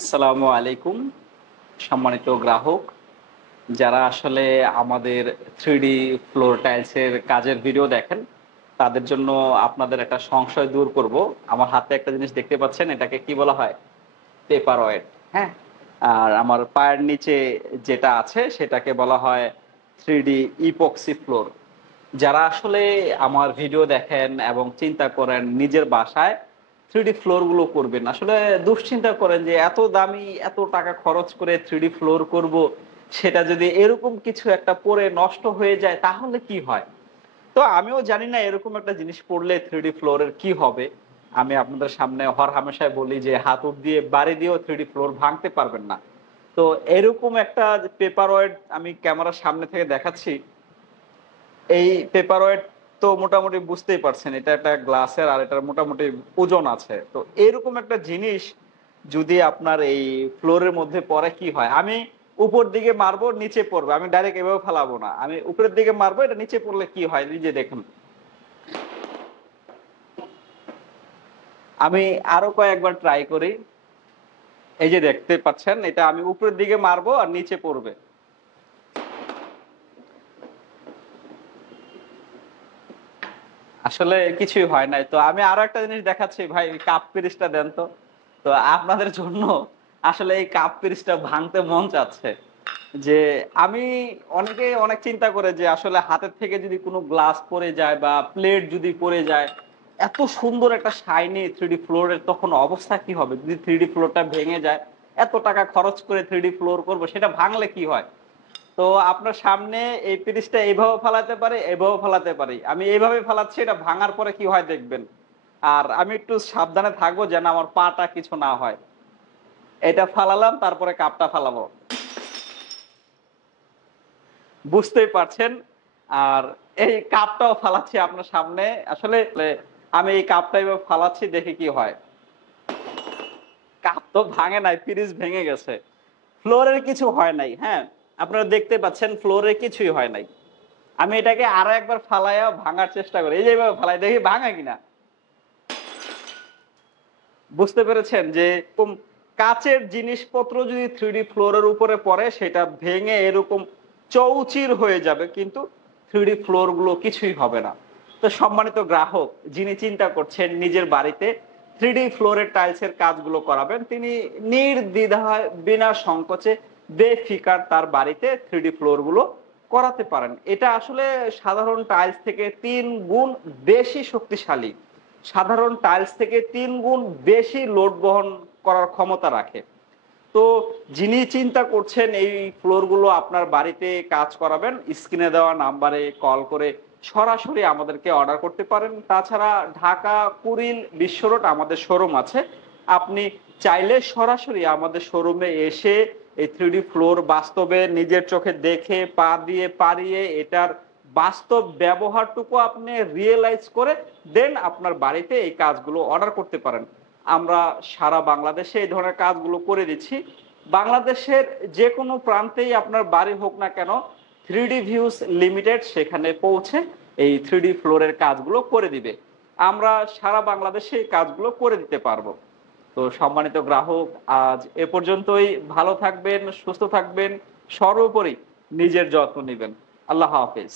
আসসালামু আলাইকুম। সম্মানিত গ্রাহক, যারা আসলে আমাদের 3D ফ্লোর টাইলসের কাজের ভিডিও দেখেন, তাদের জন্য আপনাদের একটা সংশয় দূর করব। আমার হাতে একটা জিনিস দেখতে পাচ্ছেন, এটাকে কি বলা হয়? পেপার ওয়েট, হ্যাঁ? আর আমার পায়ের নিচে যেটা আছে সেটাকে বলা হয় 3D ইপক্সি ফ্লোর। যারা আসলে আমার ভিডিও দেখেন এবং চিন্তা করেন নিজের বাসায় 3D ফ্লোর গুলো করবেন। আসলে দুশ্চিন্তা করেন যে এত দামি, এত টাকা খরচ করে 3D ফ্লোর করব, সেটা যদি এরকম কিছু একটা পড়ে নষ্ট হয়ে যায় তাহলে কি হয়? তো আমিও জানি না এরকম একটা জিনিস পড়লে 3D ফ্লোরের কি হবে। আমি আপনাদের সামনে হরহামেশাই বলি যে হাতুড় দিয়ে বাড়ি দিয়েও 3D ফ্লোর ভাঙতে পারবেন না। তো এরকম একটা পেপার ওয়েট আমি ক্যামেরার সামনে থেকে দেখাচ্ছি। এই পেপার ওয়েট তো মোটামুটি বুঝতেই পারছেন এটা একটা গ্লাসের আর এটার মোটামুটি ওজন আছে। তো এরকম একটা জিনিস যদি আপনার এই ফ্লোরের মধ্যে পড়ে কি হয়? আমি উপর দিকে মারবো, নিচে পড়বে। আমি ডাইরেক্ট এভাবে ফেলাবো না। আমি উপরের দিকে মারবো, এটা নিচে পড়লে কি হয় নিজে দেখুন। আমি আরো কয়েকবার ট্রাই করি। এই যে দেখতে পাচ্ছেন এটা আমি উপরের দিকে মারবো আর নিচে পড়বে। আসলে কিছুই হয় নাই। তো আমি আরো একটা জিনিস দেখাচ্ছি ভাই, কাপ পিরিচটা দেন তো। তো আপনাদের জন্য আসলে এই কাপ পিরিচটা ভাঙতে মন চাচ্ছে। যে আমি অনেকে অনেক চিন্তা করে যে আসলে হাতের থেকে যদি কোনো গ্লাস পড়ে যায় বা প্লেট যদি পড়ে যায়, এত সুন্দর একটা শাইনি 3D ফ্লোরের তখন অবস্থা কি হবে? যদি 3D ফ্লোরটা ভেঙে যায়, এত টাকা খরচ করে 3D ফ্লোর করব, সেটা ভাঙলে কি হয়? তো আপনার সামনে এই পিরিচটা এইভাবে ফালাতে পারি, এভাবেও ফালাতে পারি। আমি এইভাবে ফালাচ্ছি, এটা ভাঙার পরে কি হয় দেখবেন। আর আমি একটু সাবধানে থাকবো যেন আমার পাটা কিছু না হয়। এটা ফালালাম, তারপরে কাপটা ফালাবো। বুঝতেই পারছেন। আর এই কাপটাও ফালাচ্ছি আপনার সামনে। আসলে আমি এই কাপটা এভাবে ফালাচ্ছি, দেখি কি হয়। কাপ তো ভাঙে নাই, পিরিচ ভেঙে গেছে। ফ্লোরের কিছু হয় নাই, হ্যাঁ? আপনারা দেখতে পাচ্ছেন ফ্লোরের কিছুই হয় নাই। আমি এটাকে আরো একবার ফালাইয়া ভাঙার চেষ্টা করি। এই যে এভাবে ফালাই, দেখি ভাঙে কিনা। বুঝতে পেরেছেন যে এরকম কাচের জিনিসপত্র যদি 3D ফ্লোরের উপরে পড়ে সেটা ভেঙে এরকম চৌচির হয়ে যাবে, কিন্তু 3D ফ্লোর গুলো কিছুই হবে না। তো সম্মানিত গ্রাহক, যিনি চিন্তা করছেন নিজের বাড়িতে 3D ফ্লোরের টাইলসের কাজগুলো করাবেন, তিনি নির্দ্বিধায় বিনা সংকোচে বেফিকার তার বাড়িতে 3D ফ্লোর গুলো করাতে পারেন। এটা আসলে সাধারণ টাইলস থেকে 3 গুণ বেশি শক্তিশালী। সাধারণ টাইলস থেকে 3 গুণ বেশি লোড বহন করার ক্ষমতা রাখে। তো যিনি চিন্তা করছেন এই ফ্লোরগুলো আপনার বাড়িতে কাজ করাবেন, স্ক্রিনে দেওয়া নাম্বারে কল করে সরাসরি আমাদেরকে অর্ডার করতে পারেন। তাছাড়া ঢাকা কুড়িল বিশ্ব রোড আমাদের শোরুম আছে। আপনি চাইলে সরাসরি আমাদের শোরুমে এসে এই 3D ফ্লোর বাস্তবে নিজের চোখে দেখে পা দিয়ে পাড়িয়ে এটার বাস্তব ব্যবহারটুকু আপনি রিয়েলাইজ করে দেন আপনার বাড়িতে এই কাজগুলো অর্ডার করতে পারেন। আমরা সারা বাংলাদেশে এই ধরনের কাজগুলো করে দিচ্ছি। বাংলাদেশের যে কোনো প্রান্তেই আপনার বাড়ি হোক না কেন, 3D ভিউজ লিমিটেড সেখানে পৌঁছে এই 3D ফ্লোরের কাজগুলো করে দিবে। আমরা সারা বাংলাদেশে এই কাজগুলো করে দিতে পারবো। তো সম্মানিত গ্রাহক, আজ এ পর্যন্তই। ভালো থাকবেন, সুস্থ থাকবেন, সর্বোপরি নিজের যত্ন নিবেন। আল্লাহ হাফেজ।